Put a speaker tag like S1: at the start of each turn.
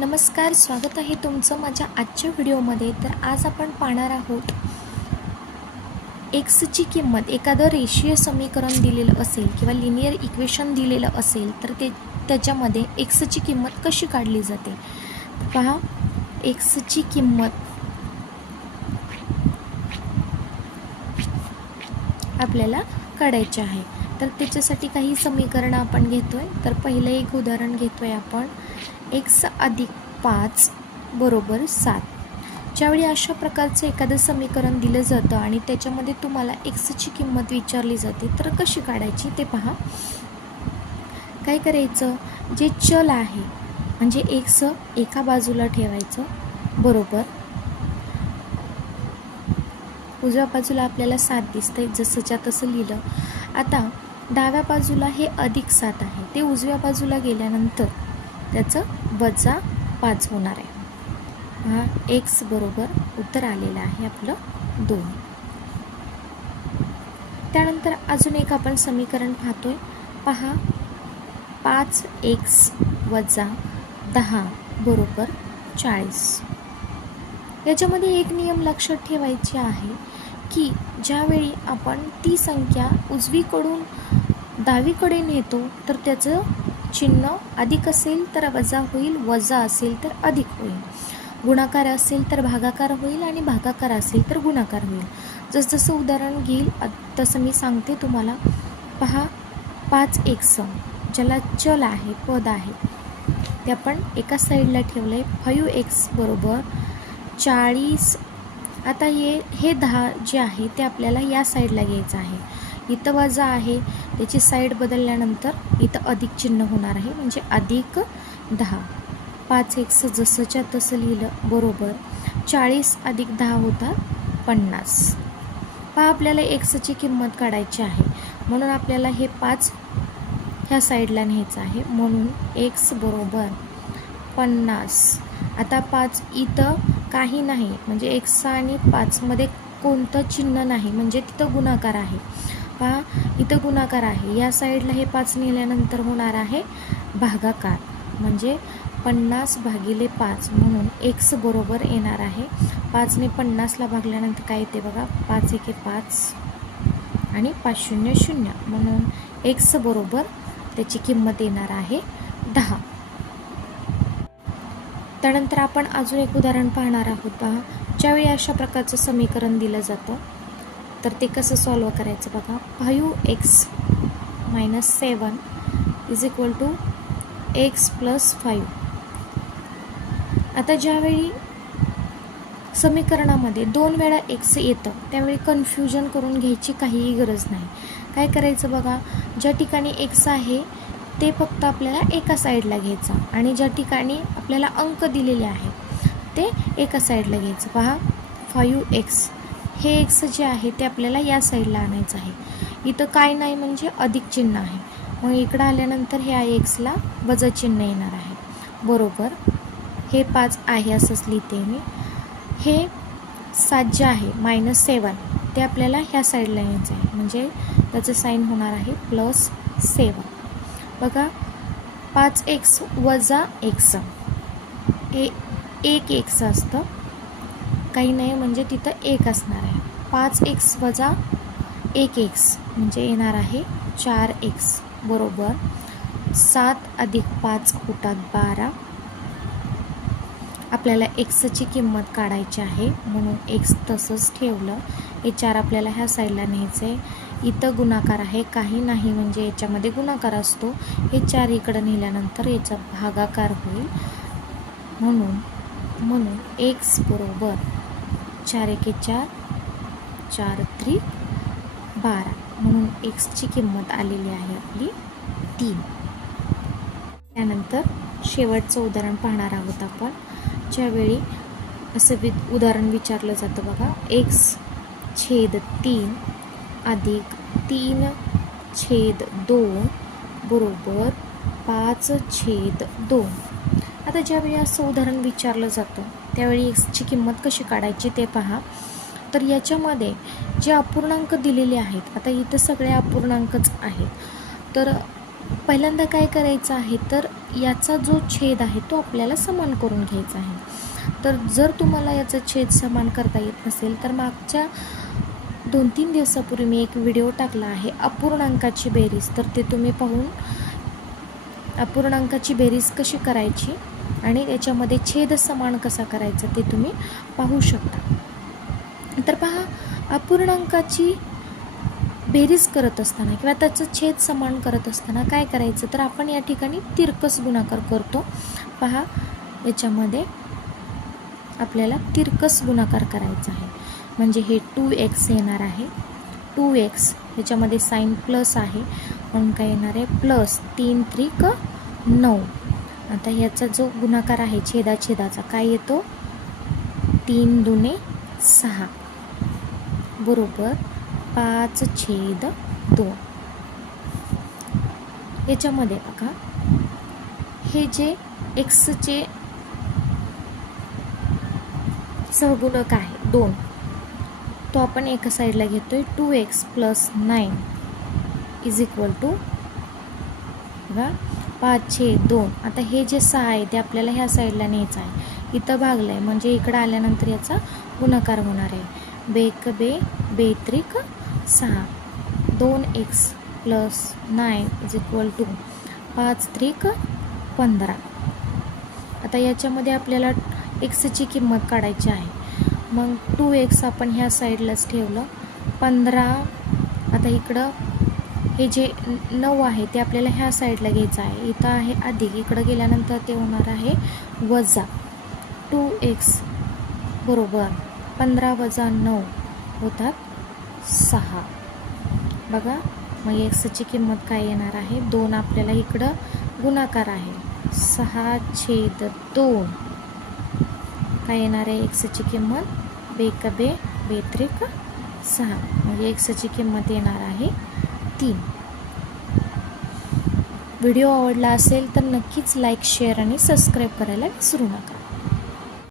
S1: नमस्कार स्वागत आहे तुमचं माझ्या आजच्या व्हिडिओमध्ये. तर आज आपण पाहणार आहोत एक्सची किंमत एखादं रेषीय समीकरण दिलेलं असेल किंवा लिनियर इक्वेशन दिलेलं असेल तर ते त्याच्यामध्ये एक्सची किंमत कशी काढली जाते? पहा एक्सची किंमत. आपल्याला काढायची आहे. तर त्याच्यासाठी काही समीकरणं आपण घेतो आहे तर पहिलं एक उदाहरण घेतो आहे आपण. एक्स अधिक पाच बरोबर सात. ज्यावेळी अशा प्रकारचं एखादं समीकरण दिलं जातं आणि त्याच्यामध्ये तुम्हाला एक्सची किंमत विचारली जाते तर कशी काढायची ते पहा. काय करायचं? जे चल आहे म्हणजे एक्स एका बाजूला ठेवायचं बरोबर. उजव्या बाजूला आपल्याला सात दिसतंय जसंच्या तसं लिहिलं. आता डाव्या बाजूला हे अधिक सात आहे ते उजव्या बाजूला गेल्यानंतर त्याचं वजा पाच होणार आहे. हा एक्स बरोबर उत्तर आलेलं आहे आपलं दोन. त्यानंतर अजून एक आपण समीकरण पाहतोय. पहा पाच एक्स वजा दहा बरोबर चाळीस. याच्यामध्ये एक नियम लक्षात ठेवायचे आहे की ज्यावेळी आपण ती संख्या उजवीकडून डावीकडे नेतो तर त्याचं चिन्ह अधिक असेल तर वजा होईल वजा असेल तर अधिक होईल. गुणाकार असेल तर भागाकार होईल आणि भागाकार असेल तर गुणाकार होईल. जसजसं उदाहरण घेईल तसं मी सांगते तुम्हाला. पहा पाच एक्स ज्याला चल आहे पद आहे ते आपण एका साईडला ठेवलं आहे फायू एक्स बरोबर चाळीस आता ये हे दहा जे आहे ते आपल्याला या साईडला घ्यायचं आहे. इथं वजा आहे. त्याची साईड बदलल्यानंतर इथं अधिक चिन्ह होणार आहे. म्हणजे अधिक दहा. पाच एक्स जसंच्या तसं लिहिलं बरोबर. चाळीस अधिक दहा होतात पन्नास. पहा आपल्याला एक्सची किंमत काढायची आहे. म्हणून आपल्याला हे पाच ह्या साईडला न्यायचं आहे. म्हणून एक्स बरोबर पन्नास. आता पाच इथं काही नाही. म्हणजे एक्स आणि पाचमध्ये कोणतं चिन्ह नाही. म्हणजे तिथं गुणाकार आहे. पहा इथं गुणाकार आहे? या साईडला हे पाच नेल्यानंतर होणार आहे भागाकार. म्हणजे पन्नास भागिले पाच म्हणून एक्स बरोबर येणार आहे. पाचने पन्नासला भागल्यानंतर काय येते बघा? पाच एके पाच आणि पाच शून्य शून्य म्हणून एक्स बरोबर त्याची किंमत येणार आहे दहा. त्यानंतर आपण अजून एक उदाहरण पाहणार आहोत पहा. ज्यावेळी अशा प्रकारचं समीकरण दिलं जातं तर ते कसं सॉल्व करायचं बघा. Five x minus seven is equal to x plus five आता ज्यावेळी समीकरणामध्ये दोन वेळा एक्स येतं त्यावेळी कन्फ्युजन करून घ्यायची काहीही गरज नाही. काय करायचं बघा? ज्या ठिकाणी एक्स आहे ते फक्त आपल्याला एका साईडला घ्यायचं आणि ज्या ठिकाणी आपल्याला अंक दिलेले आहे ते एका साईडला घ्यायचं. पहा. फायू एक्स हे एक्स जे आहे ते आपल्याला या साईडला आणायचं आहे. इथं काय नाही म्हणजे अधिक चिन्ह आहे. मग इकडं आल्यानंतर ह्या एक्सला वजा चिन्ह येणार आहे. बरोबर? हे पाच आहे असंच लिहिते मी. हे सात जे आहे मायनस सेवन ते आपल्याला ह्या साईडला यायचं आहे. म्हणजे त्याचं साईन होणार आहे प्लस सेवन बघा पाच एक्स वजा एक्स ए एक एक्स असतं. काही नाही म्हणजे तिथं एक असणार आहे. पाच एक्स वजा एक एक्स म्हणजे येणार आहे चार एक्स बरोबर. सात अधिक पाच होतात बारा. आपल्याला एक्सची किंमत काढायची आहे. म्हणून एक्स तसंच ठेवलं. हे चार आपल्याला ह्या साईडला न्यायचं आहे. इथं गुणाकार आहे. काही नाही म्हणजे याच्यामध्ये गुणाकार असतो. हे चार इकडं नेल्यानंतर याचा भागाकार होईल. म्हणून म्हणून एक्स बरोबर चार एके चार चार त्री बारा. म्हणून एक्सची किंमत आलेली आहे आपली तीन. त्यानंतर शेवटचं उदाहरण पाहणार आहोत आपण. ज्यावेळी असं वि उदाहरण विचारलं जातं बघा. एक्स छेद तीन अधिक तीन छेद दोन बरोबर पाच छेद दोन. आता ज्यावेळी असं उदाहरण विचारलं जातं त्यावेळी एक्सची किंमत कशी काढायची ते पहा. तर याच्यामध्ये जे अपूर्णांक दिलेले आहेत आता इथं सगळे अपूर्णांकच आहेत. तर पहिल्यांदा काय करायचं आहे तर याचा जो छेद आहे तो आपल्याला समान करून घ्यायचा आहे. तर जर तुम्हाला याचा छेद समान करता येत नसेल तर मागच्या दोन तीन दिवसापूर्वी मी एक व्हिडिओ टाकला आहे अपूर्णांकाची बेरीज. तर ते तुम्ही पाहून अपूर्णांकाची बेरीज कशी करायची आणि याच्यामध्ये छेद समान कसा करायचा ते तुम्ही पाहू शकता. तर पहा अपूर्णांकाची बेरीज करत असताना किंवा त्याचं छेद समान करत असताना काय करायचं? तर आपण या ठिकाणी तिरकस गुणाकार करतो. पहा याच्यामध्ये आपल्याला तिरकस गुणाकार करायचा आहे. म्हणजे हे टू एक्स येणार आहे. टू एक्स ह्याच्यामध्ये साईन प्लस आहे. पण काय येणार आहे? प्लस तीन त्रिक नऊ. आता ह्याचा जो गुणाकार आहे छेदाछेदाचा काय येतो? तीन दुने सहा. बरोबर? पाच छेद दोन. याच्यामध्ये बघा. हे जे एक्सचे सहगुणक आहे दोन. तो आपण एका साईडला घेतोय two x plus nine is equal to बघा पाच छे दोन. आता हे जे सहा आहे ते आपल्याला ह्या साईडला न्यायचं आहे. इथं भागलं आहे म्हणजे इकडं आल्यानंतर याचा गुणाकार होणार आहे. बेक बे बेत्रिक सहा. दोन x plus nine is equal to पाच त्रिक पंधरा. आता याच्यामध्ये आपल्याला एक्सची किंमत काढायची आहे. मग टू एक्स आपण ह्या साईडलाच ठेवलं. पंधरा आता इकडं हे जे नऊ आहे ते आपल्याला ह्या साईडला घ्यायचं आहे. इथं आहे अधिक. इकडं गेल्यानंतर ते होणार आहे वजा टू एक्स बरोबर पंधरा वजा नऊ होतात सहा. बघा मग एक्सची किंमत काय येणार आहे? दोन आपल्याला इकडं गुणाकार आहे. सहा छेद दोन. काय येणार आहे? एक्सची किंमत? बेक बे बेत्रिक सहा. म्हणजे एक्सची किंमत येणार आहे तीन. व्हिडिओ आवडला असेल तर नक्कीच लाईक शेअर आणि सबस्क्राईब करायला विसरू नका.